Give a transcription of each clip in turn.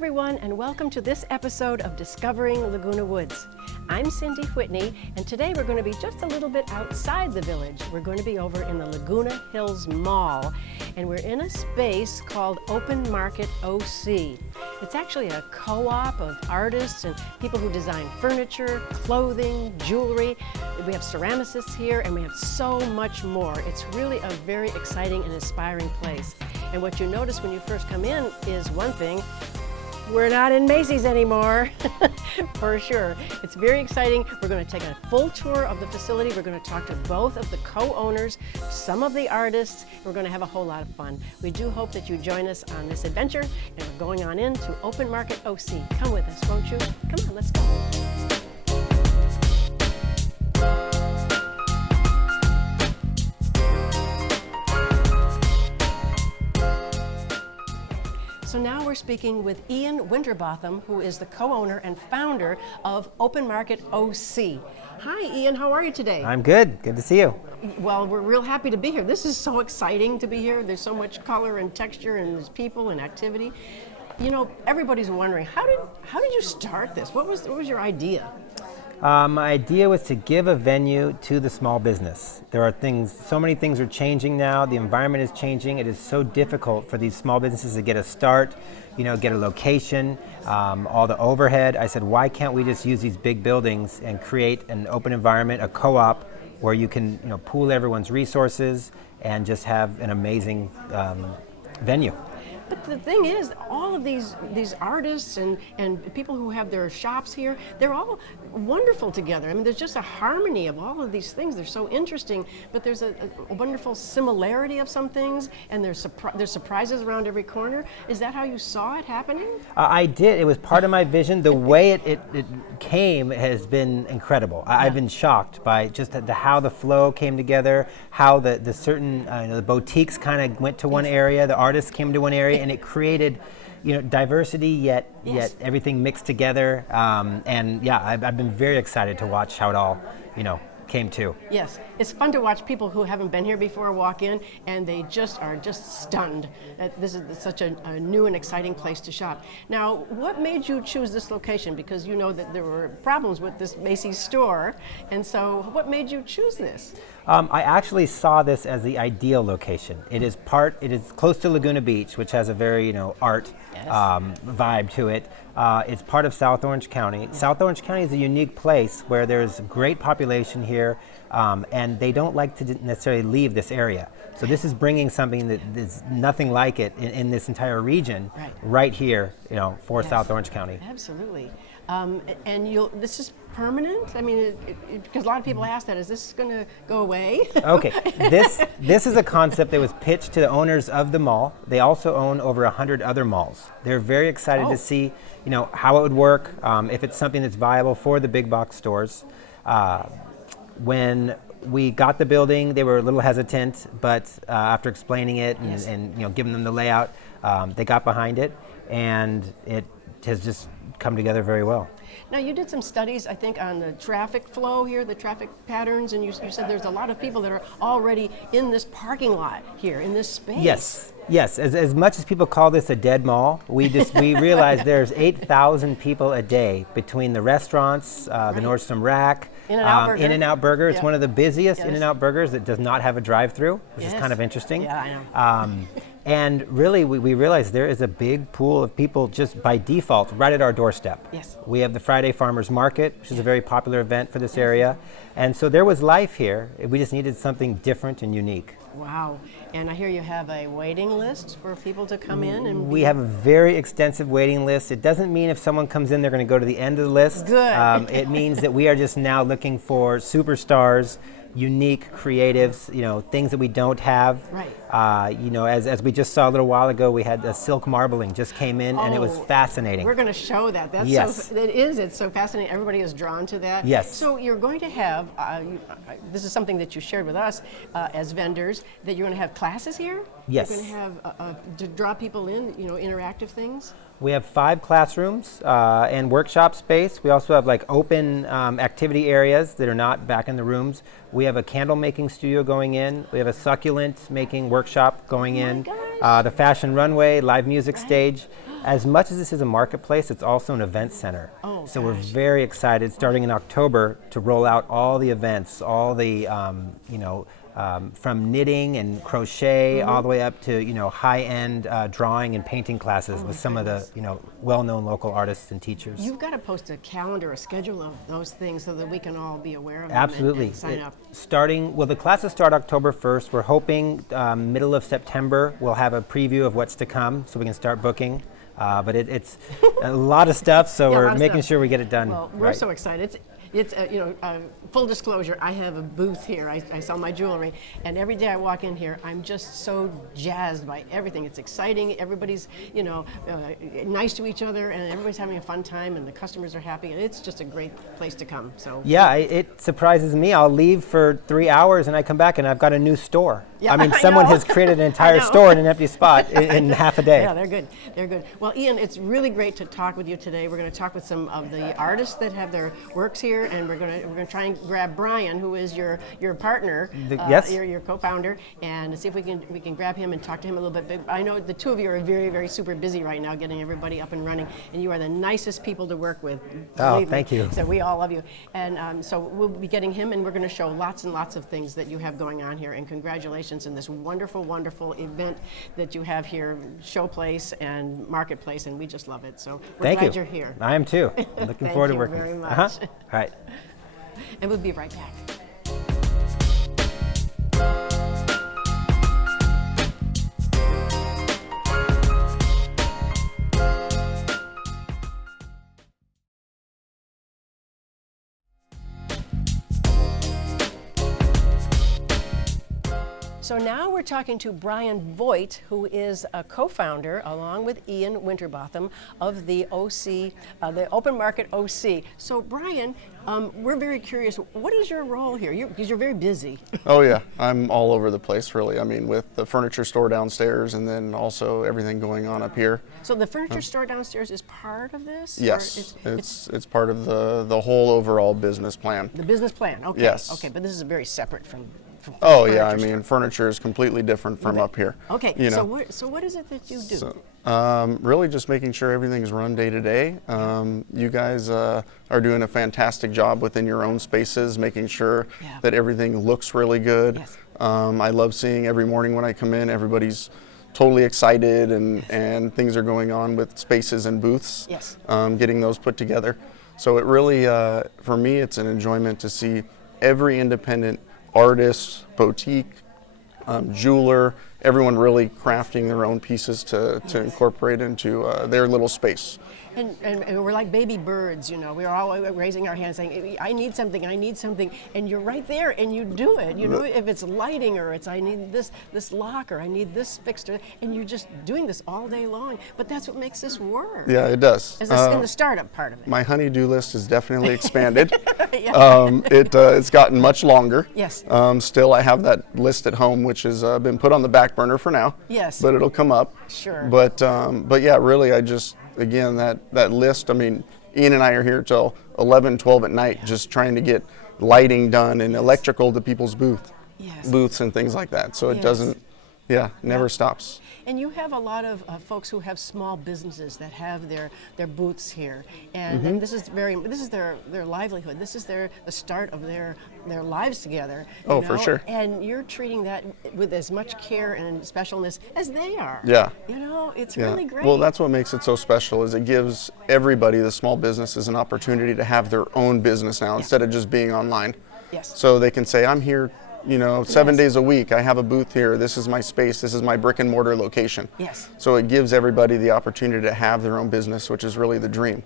everyone, and welcome to this episode of Discovering Laguna Woods. I'm Cindy Whitney, and today we're going to be just a little bit outside the village. We're going to be over in the Laguna Hills Mall, and we're in a space called Open Market OC. It's actually a co-op of artists and people who design furniture, clothing, jewelry. We have ceramicists here, and we have so much more. It's really a very exciting and inspiring place. And what you notice when you first come in is one thing: we're not in Macy's anymore, for sure. It's very exciting. We're going to take a full tour of the facility. We're going to talk to both of the co-owners, some of the artists. We're going to have a whole lot of fun. We do hope that you join us on this adventure, and we're going on into Open Market OC. Come with us, won't you? Come on, let's go. So now we're speaking with Ian Winterbotham, who is the co-owner and founder of Open Market OC. Hi, Ian. How are you today? I'm good. Good to see you. Well, we're real happy to be here. This is so exciting to be here. There's so much color and texture, and there's people and activity. You know, everybody's wondering, how did you start this? What was your idea? My idea was to give a venue to the small business. There are things, so many things are changing now. The environment is changing. It is so difficult for these small businesses to get a start, get a location, all the overhead. I said, why can't we just use these big buildings and create an open environment, a co-op, where you can pool everyone's resources and just have an amazing venue. But the thing is, all of these artists and people who have their shops here, they're all wonderful together. I mean, there's just a harmony of all of these things. They're so interesting, but there's a wonderful similarity of some things, and there's surprises around every corner. Is that how you saw it happening? I did. It was part of my vision. The way it came has been incredible. I've been shocked by just how the flow came together, how the certain the boutiques kind of went to one area, the artists came to one area, and it created diversity, yet everything mixed together. I've been very excited to watch how it all came to. Yes, it's fun to watch people who haven't been here before walk in, and they are just stunned that this is such a new and exciting place to shop. Now, what made you choose this location? Because you know that there were problems with this Macy's store, and so what made you choose this? I actually saw this as the ideal location. It is close to Laguna Beach, which has a very art vibe to it. It's part of South Orange County. South Orange County is a unique place where there's great population here, and they don't like to necessarily leave this area. So this is bringing something that is nothing like it in this entire region, right here, for South Orange County. Absolutely. And this is permanent? I mean, because a lot of people ask that, is this going to go away? Okay, this is a concept that was pitched to the owners of the mall. They also own over 100 other malls. They're very excited to see, how it would work, if it's something that's viable for the big box stores. When we got the building, they were a little hesitant, but after explaining it and giving them the layout, they got behind it, and it has just come together very well. Now, you did some studies, I think, on the traffic flow here, the traffic patterns, and you said there's a lot of people that are already in this parking lot here, in this space. Yes. As much as people call this a dead mall, we realize there's 8,000 people a day between the restaurants, the Nordstrom Rack, In-N-Out Burger. It's one of the busiest In-N-Out Burgers that does not have a drive-through, which is kind of interesting. Yeah, I know. And really, we realize there is a big pool of people just by default right at our doorstep. Yes. We have the Friday Farmers Market, which is a very popular event for this area. And so there was life here. We just needed something different and unique. Wow. And I hear you have a waiting list for people to come in. We have a very extensive waiting list. It doesn't mean if someone comes in, they're going to go to the end of the list. Good. It means that we are just now looking for superstars, unique creatives, things that we don't have. Right. As we just saw a little while ago, we had the silk marbling just came in, and it was fascinating. We're going to show that. It's so fascinating. Everybody is drawn to that. Yes. So you're going to have, this is something that you shared with us as vendors, that you're going to have classes here? Yes. You're going to have, to draw people in, interactive things? We have 5 classrooms and workshop space. We also have open activity areas that are not back in the rooms. We have a candle making studio going in. We have a succulent making workshop going in. Oh my gosh. The fashion runway, live music stage. As much as this is a marketplace, it's also an event center. Oh, so we're very excited, starting in October, to roll out all the events, all the, from knitting and crochet all the way up to, high-end drawing and painting classes with some of the, well-known local artists and teachers. You've got to post a calendar, a schedule of those things so that we can all be aware of them. Absolutely. And sign up. The classes start October 1st. We're hoping middle of September we'll have a preview of what's to come so we can start booking. But it's a lot of stuff, so we're making sure we get it done. Well, we're so excited. It's full disclosure, I have a booth here. I sell my jewelry, and every day I walk in here, I'm just so jazzed by everything. It's exciting. Everybody's, nice to each other, and everybody's having a fun time, and the customers are happy, and it's just a great place to come. So yeah, it surprises me. I'll leave for 3 hours, and I come back, and I've got a new store. Yeah, I mean, someone has created an entire store in an empty spot in half a day. Yeah, they're good. They're good. Well, Ian, it's really great to talk with you today. We're going to talk with some of the artists that have their works here, and we're going to try and grab Brian, who is your partner, yes, your co-founder, and see if we can grab him and talk to him a little bit. But I know the two of you are very, very super busy right now, getting everybody up and running, and you are the nicest people to work with. Oh, thank you. So we all love you, and so we'll be getting him, and we're going to show lots and lots of things that you have going on here. And congratulations in this wonderful, wonderful event that you have here, Showplace and Marketplace, and we just love it. So we're glad you're here. I am too. I'm looking forward to working. Thank you very much. All right. And we'll be right back. So now we're talking to Brian Voigt, who is a co-founder, along with Ian Winterbotham, of the OC, the Open Market OC. So Brian, we're very curious, what is your role here? Because you're very busy. Oh yeah, I'm all over the place really. I mean, with the furniture store downstairs and then also everything going on up here. So the furniture store downstairs is part of this? Yes, it's part of the whole overall business plan. The business plan, okay. Yes. Okay, but this is very separate from oh yeah, I mean, furniture is completely different from up here. Okay, so what is it that you do? So, really just making sure everything's run day to day. You guys are doing a fantastic job within your own spaces, making sure that everything looks really good. Yes. I love seeing every morning when I come in, everybody's totally excited and things are going on with spaces and booths, getting those put together. So it really, for me, it's an enjoyment to see every independent artist, boutique, jeweler, everyone really crafting their own pieces to incorporate into their little space. And we're like baby birds, we're all raising our hands saying, I need something, and you're right there and you do it. If it's lighting or it's I need this lock or I need this fixed, and you're just doing this all day long. But that's what makes this work. Yeah, it does. As in the startup part of it. My honey-do list is definitely expanded. It's gotten much longer. Yes. Still, I have that list at home, which has been put on the back burner for now. Yes. But it'll come up. Sure. But yeah, really, again, that list, I mean, Ian and I are here till 11, 12 at night just trying to get lighting done and electrical to people's booths and things like that. So it doesn't, never stops. And you have a lot of folks who have small businesses that have their booths here, and this is their livelihood. This is the start of their lives together. Oh, for sure. And you're treating that with as much care and specialness as they are. Yeah. It's really great. Well, that's what makes it so special is it gives everybody, the small businesses, an opportunity to have their own business now instead of just being online. Yes. So they can say, I'm here 7 days a week, I have a booth here, this is my space, this is my brick and mortar location. Yes. So it gives everybody the opportunity to have their own business, which is really the dream.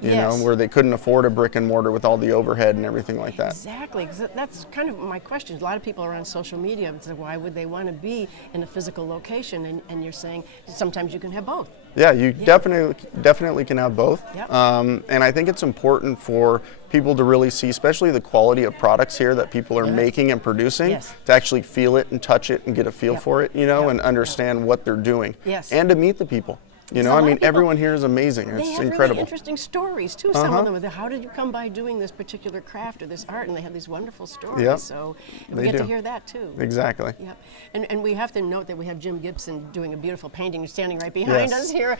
Where they couldn't afford a brick and mortar with all the overhead and everything like that. Exactly, because that's kind of my question. A lot of people are on social media and say, why would they want to be in a physical location? And you're saying sometimes you can have both. Yeah, you definitely can have both. Yep. And I think it's important for people to really see, especially the quality of products here that people are making and producing, to actually feel it and touch it and get a feel for it, and understand what they're doing. Yes. And to meet the people. You know, A I lot mean, of people- everyone here is amazing. They It's have incredible. really interesting stories too. Some of them are, how did you come by doing this particular craft or this art? And they have these wonderful stories. Yep, So we they get to do. hear that too. Exactly. Yep. And we have to note that we have Jim Gibson doing a beautiful painting standing right behind Yes. us here,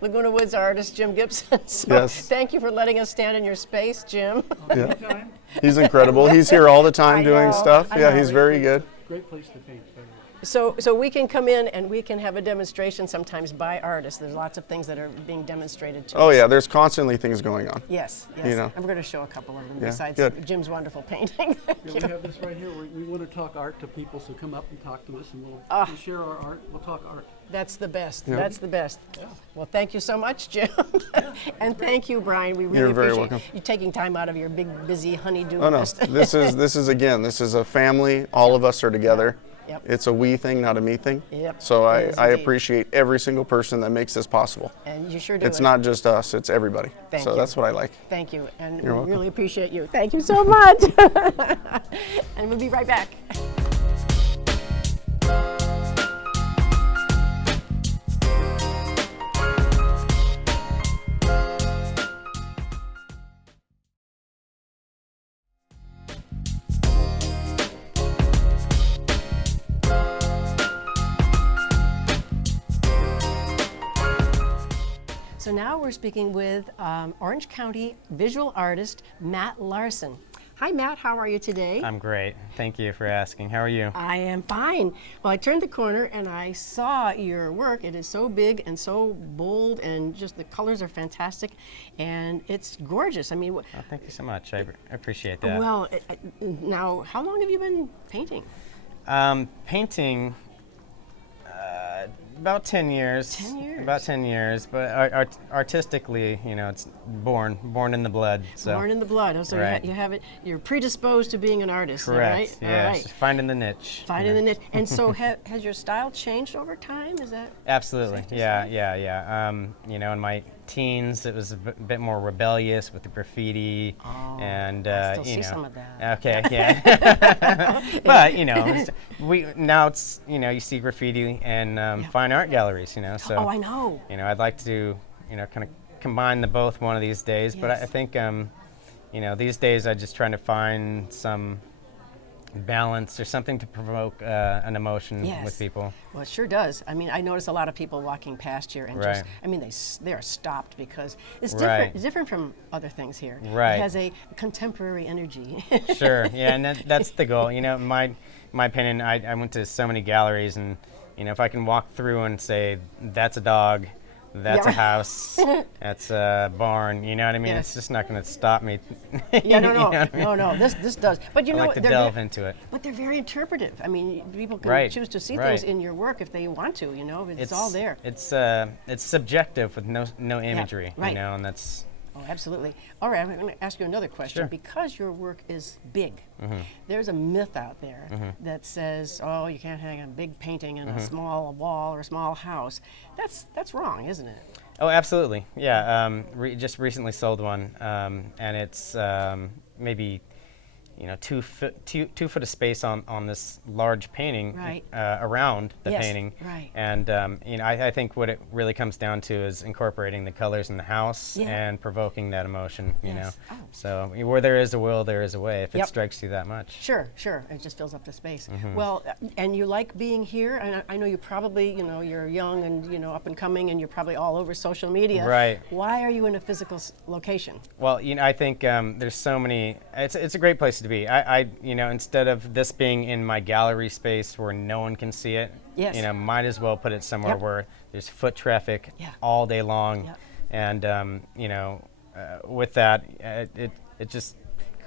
Laguna Woods artist Jim Gibson. So Yes. thank you for letting us stand in your space, Jim. Yeah. He's incredible. He's here all the time I doing know, stuff. I Yeah, know. he's very good. Great place to paint. by the way. So we can come in and we can have a demonstration sometimes by artists. There's lots of things that are being demonstrated to Oh us. yeah, there's constantly things going on. Yes, yes. You know. And we're going to show a couple of them Yeah, besides good. Jim's wonderful painting. Yeah, we have this right here. We want to talk art to people, so come up and talk to us, and we'll share our art. We'll talk art. That's the best. Yeah. That's the best. Well, thank you so much, Jim. And thank you, Brian. We really You're very appreciate welcome. you taking time out of your big, busy honeydew Oh no, list. this is again, this is a family. All of us are together. Yep. It's a we thing, not a me thing. Yep, So it is I indeed. appreciate every single person that makes this possible. And you sure do. It's it. not just us, it's everybody. Thank So you. that's what I like. Thank you. And You're we welcome. really appreciate you. Thank you so much. And we'll be right back. So now we're speaking with Orange County visual artist Matt Larsen. Hi, Matt. How are you today? I'm great. Thank you for asking. How are you? I am fine. Well, I turned the corner and I saw your work. It is so big and so bold, and just the colors are fantastic, and it's gorgeous. I mean, Oh, thank you so much. I appreciate that. well, now, how long have you been painting? Painting, about 10 years. 10 years? About 10 years, but artistically, you know, it's born in the blood. So. Born in the blood. Oh, so Right. you have it. You're predisposed to being an artist. Correct. Is that right? Yes. All right. Finding the niche. Finding you the know. niche. And so has your style changed over time? Is that? Absolutely. safe to Yeah, say? yeah. You know, in my teens, it was a bit more rebellious with the graffiti, and I still you see know. some of that. Okay, yeah. But you know, now it's you know you see graffiti in fine art galleries. You know, so Oh, I know. you know I'd like to you know kind of combine the both one of these days. But I Yes. think you know these days I'm just trying to find some balance or something to provoke an emotion Yes. with people. Well, it sure does. I mean, I notice a lot of people walking past here and Right. just, I mean, they are stopped because it's Right. different. It's different from other things here. Right. It has a contemporary energy. Sure, yeah, and that's the goal. You know, my opinion, I went to so many galleries, and you know, if I can walk through and say that's a dog, that's Yeah. a house, that's a barn, you know what I mean? Yes. It's just not going to stop me. Yeah, no, You know what I mean? no. This does. But you I know, like to they're delve ve- into it. But they're very interpretive. I mean, people can Right, choose to see right. things in your work if they want to. You know, it's all there. It's subjective with no imagery, right. you know, and that's Oh, absolutely. All right, I'm going to ask you another question. Sure. Because your work is big, there's a myth out there that says, oh, you can't hang a big painting in a small wall or a small house. That's wrong, isn't it? Oh, absolutely. Yeah. Just recently sold one, and it's maybe, you know, two foot of space on this large painting Right. around the Yes, painting. right. And you know, I think what it really comes down to is incorporating the colors in the house Yeah. and provoking that emotion. You know, Yes. Oh. so where there is a will, there is a way. If Yep. it strikes you that much. Sure. It just fills up the space. Mm-hmm. Well, and you like being here, and I know you probably, you know, you're young and, you know, up and coming, and you're probably all over social media. Right. Why are you in a physical location? Well, you know, I think there's so many. It's a great place to be. I you know, instead of this being in my gallery space where no one can see it, Yes. you know, might as well put it somewhere Yep. where there's foot traffic Yeah. all day long, Yep. and you know, with that, it just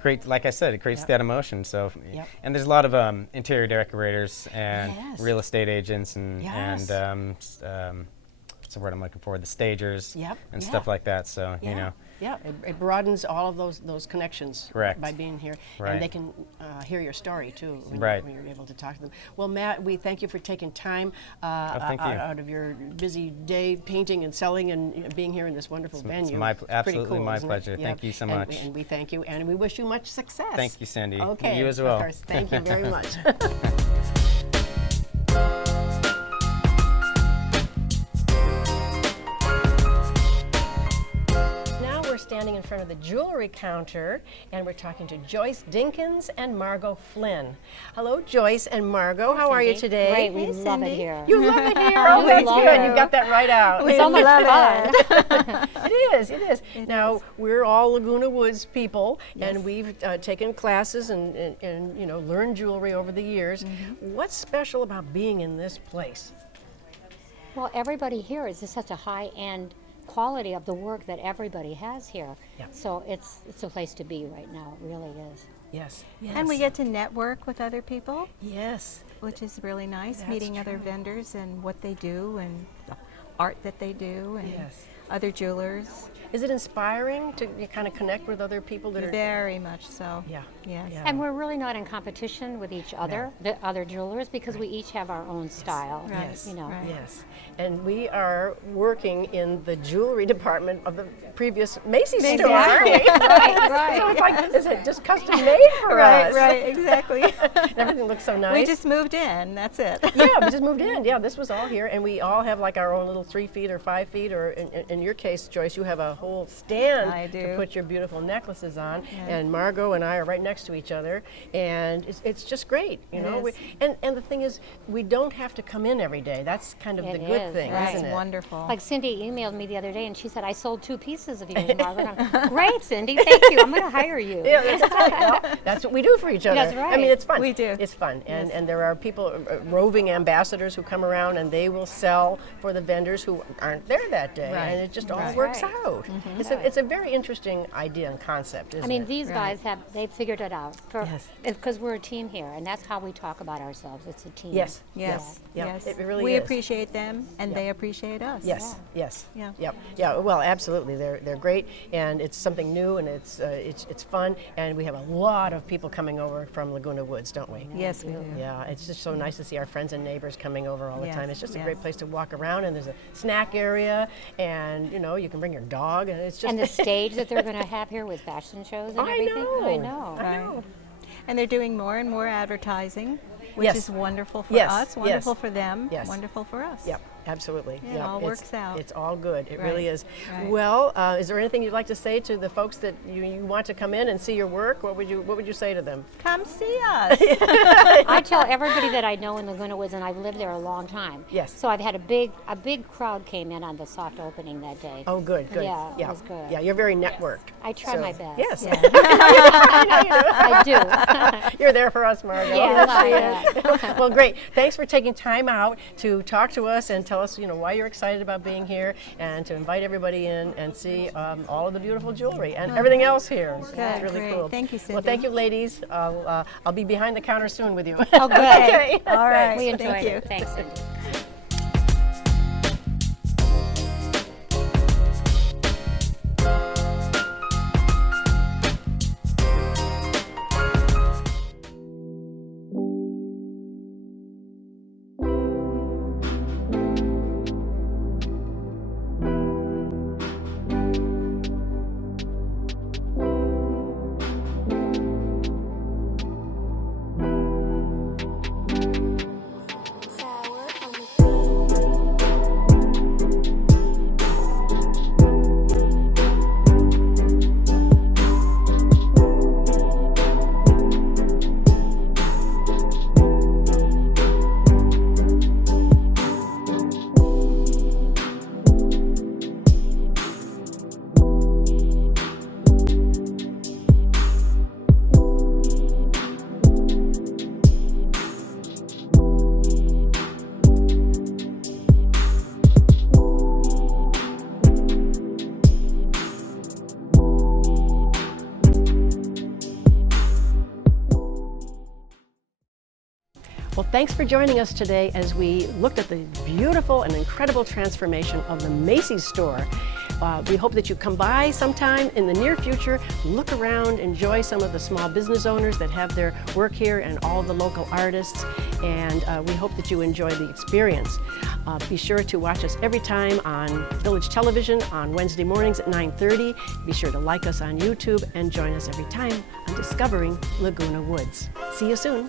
creates, like I said, it creates Yep. that emotion. So, Yep. and there's a lot of interior decorators and Yes. real estate agents Yes. and what's the word I'm looking for? The stagers Yep. and Yeah. stuff like that. So, you know. Yeah, it broadens all of those connections Correct. by being here, Right. and they can hear your story too when, Right. when you're able to talk to them. Well, Matt, we thank you for taking time thank you. out of your busy day painting and selling and being here in this wonderful venue. Pretty absolutely cool, my isn't it? pleasure. Yep. Thank you so And much. and we thank you, and we wish you much success. Thank you, Cindy. Okay, You as well. Of course, thank you very much. front of the jewelry counter, and we're talking to Joyce Dinkins and Margo Flynn. Hello, Joyce and Margo. How are you today? Great, we love it here. You love it here? Oh, that's good. You got that right out. It's so much fun. It is. Now, we're all Laguna Woods people, and we've taken classes and you know, learned jewelry over the years. What's special about being in this place? Well, everybody here is just such a high-end quality of the work that everybody has here. Yeah. So it's a place to be right now. It really is. Yes. And we get to network with other people, Yes. which is really nice, That's meeting other true. vendors and what they do and the art that they do and Yes. other jewelers. Is it inspiring to kind of connect with other people that are? Very much so. Yeah. Yes. Yeah. And we're really not in competition with each other, the other jewelers, because we each have our own style. Right. Yes. You know. Right. Yes, and we are working in the jewelry department of the previous Macy's store, aren't we? Right. So it's like, is it just custom made for us? Right, exactly. And everything looks so nice. We just moved in, that's it. Yeah, we just moved in. Yeah, this was all here, and we all have like our own little 3 feet or 5 feet, or in your case, Joyce, you have a whole stand I to do. put your beautiful necklaces on. Yes. And Margo and I are right next to each other, and it's just great, you It know. is. And the thing is, we don't have to come in every day. That's kind of It the good is, thing, right. That's isn't it? wonderful. Like Cindy emailed me the other day and she said, I sold 2 pieces of yours, Margaret. I'm, great, Cindy, thank you. I'm going to hire you. Yeah, that's right. Well, that's what we do for each other. That's I mean, right. it's fun. We do. It's fun, and there are people, roving ambassadors who come around, and they will sell for the vendors who aren't there that day, Right. and it just all Right. works Right. out. It's a very interesting idea and concept, isn't I mean, it? these Right. guys they've figured it out. Yes. Because we're a team here, and that's how we talk about ourselves. It's a team. Yes. Yes, Yeah. yes. It really we is. appreciate them and Yeah. they appreciate us. Yes. Yes. Yeah. Yep. Yeah. Well, absolutely. They're great, and it's something new, and it's fun, and we have a lot of people coming over from Laguna Woods, don't we? Yes, we do. Yeah, it's just so nice to see our friends and neighbors coming over all the Yes, time. It's just a yes. great place to walk around, and there's a snack area, and you know, you can bring your dog, and it's just And the stage that they're going to have here with fashion shows and I everything. know. I know. I know. And they're doing more and more advertising, which Yes. is wonderful for Yes, us, wonderful yes. for them, Yes. wonderful for us. Yep, absolutely. Yeah, it Yep, all it's- works out. It's all good. It Right, really is. right. Well, is there anything you'd like to say to the folks that you want to come in and see your work? What would you say to them? Come see us. I tell everybody that I know in Laguna Woods, and I've lived there a long time. Yes. So I've had a big crowd came in on the soft opening that day. Oh, good, good. Yeah, it was good. Yeah, you're very networked. I try my best. Yes, I do. you're there for us, Margo. Yeah, Yes, she is. Well, great. Thanks for taking time out to talk to us and tell us, you know, why you're excited about being here, and to invite everybody in and see all of the beautiful jewelry and everything else here. It's really great. cool. Thank you, Well, Cindy. thank you, ladies. I'll be behind the counter soon with you. Oh, good. Okay. All right. We Thank enjoyed you. it. Thanks, Cindy. Well, thanks for joining us today as we looked at the beautiful and incredible transformation of the Macy's store. We hope that you come by sometime in the near future, look around, enjoy some of the small business owners that have their work here and all the local artists, and we hope that you enjoy the experience. Be sure to watch us every time on Village Television on Wednesday mornings at 9:30. Be sure to like us on YouTube and join us every time on Discovering Laguna Woods. See you soon.